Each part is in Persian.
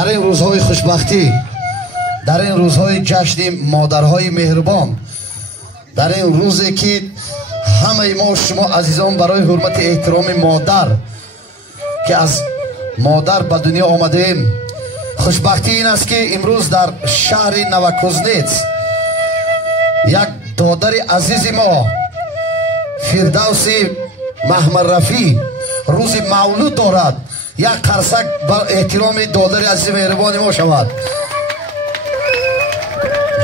در این روزهای خوشبختی، در این روزهای جشن مادرهای مهربان، در این روزی که همه ما شما عزیزان برای حرمت احترام مادر که از مادر به دنیا آمدیم، خوشبختی این است که امروز در شهر نوکوزنیц یک دادر عزیز ما فردوس محمد رفی روز مولود دارد. یک قرصک بر احترام دادر عزیز مهربان ما شود.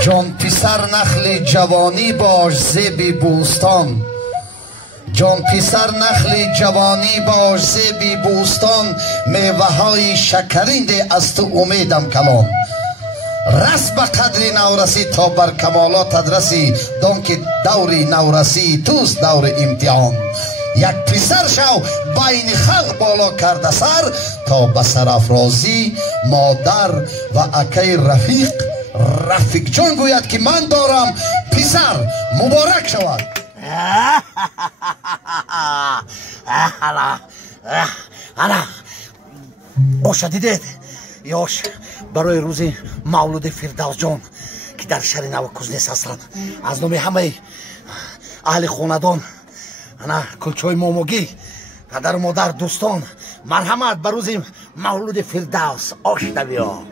جان پسر نخل جوانی باش زیبی بوستان، جان پسر نخل جوانی باش زیبی بوستان، میوه های شکرین ده از تو امیدم کلان. رس به قدر نورسی تا بر کمالات رسی، دان که دور نورسی توست دور امتحان. یک پسر شو بین خلق بالا کرده سر، تا به سرافرازی مادر و اکی رفیق جان گوید که من دارم پسر مبارک شود. باشه دیدید یاش برای روز مولود فردوس جان که در شهر نوکوزنیц هستند، از نام همه اهل خاندان کلچای موموگی پدر و مادر دوستان مرحمت بر روز مولود فردوس. آشنا بیا.